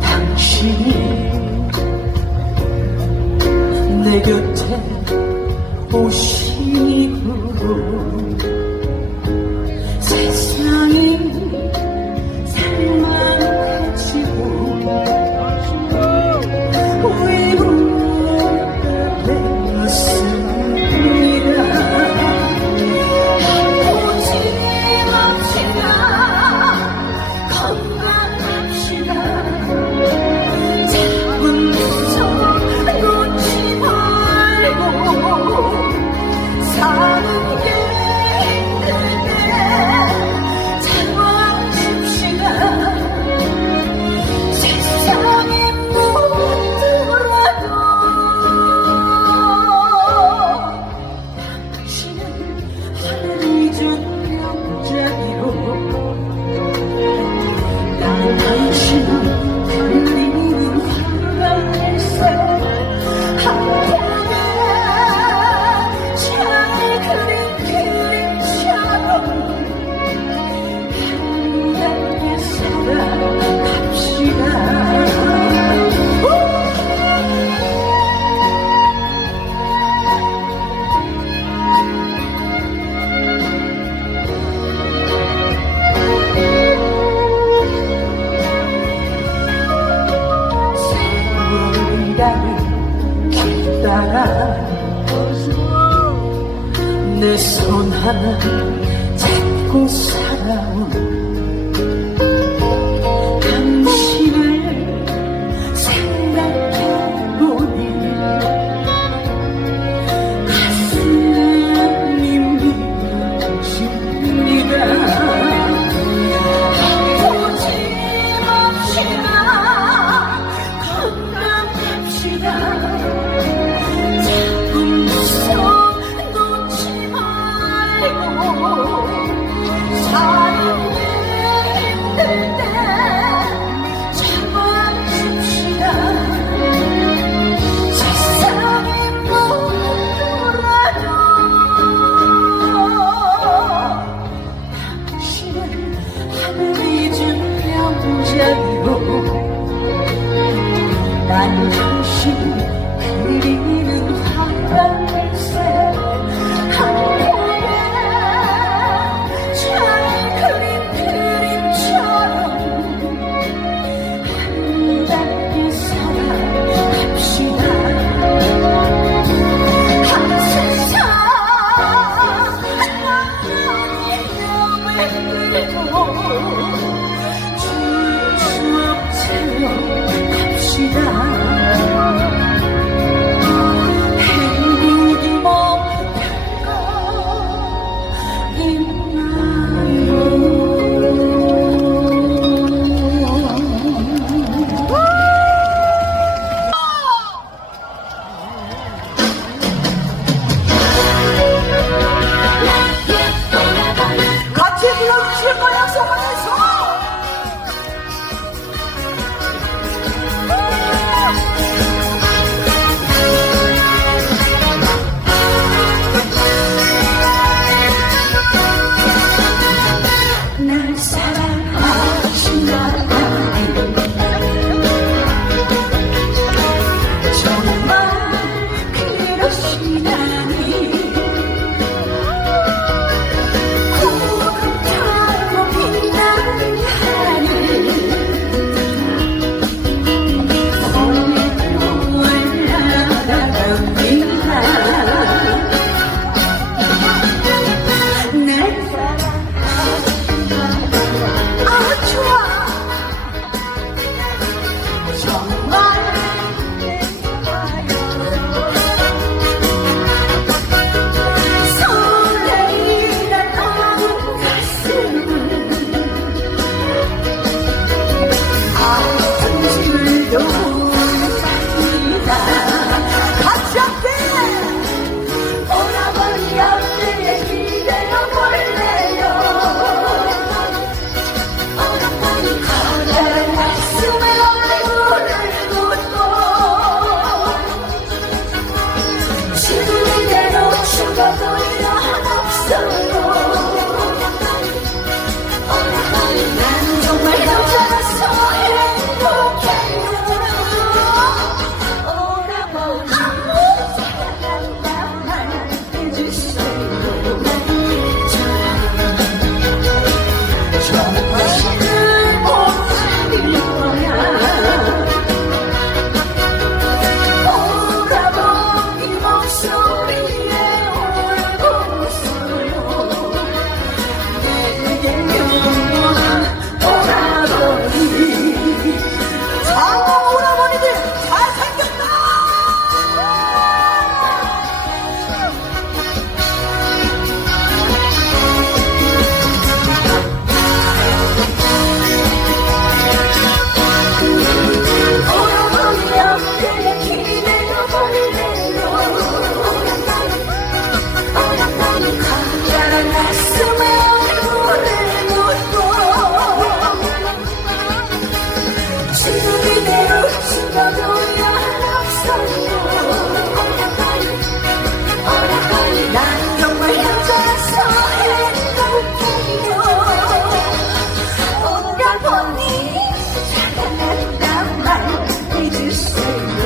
당신이 내 곁에 오시고 따라 내 손 하나 잡고 살아온 잊은 명제로 만주신 그리는 하늘새 한번에 잘 그린 그림처럼 한 달기 살아갑시다. 한 세상 나만의 을 is so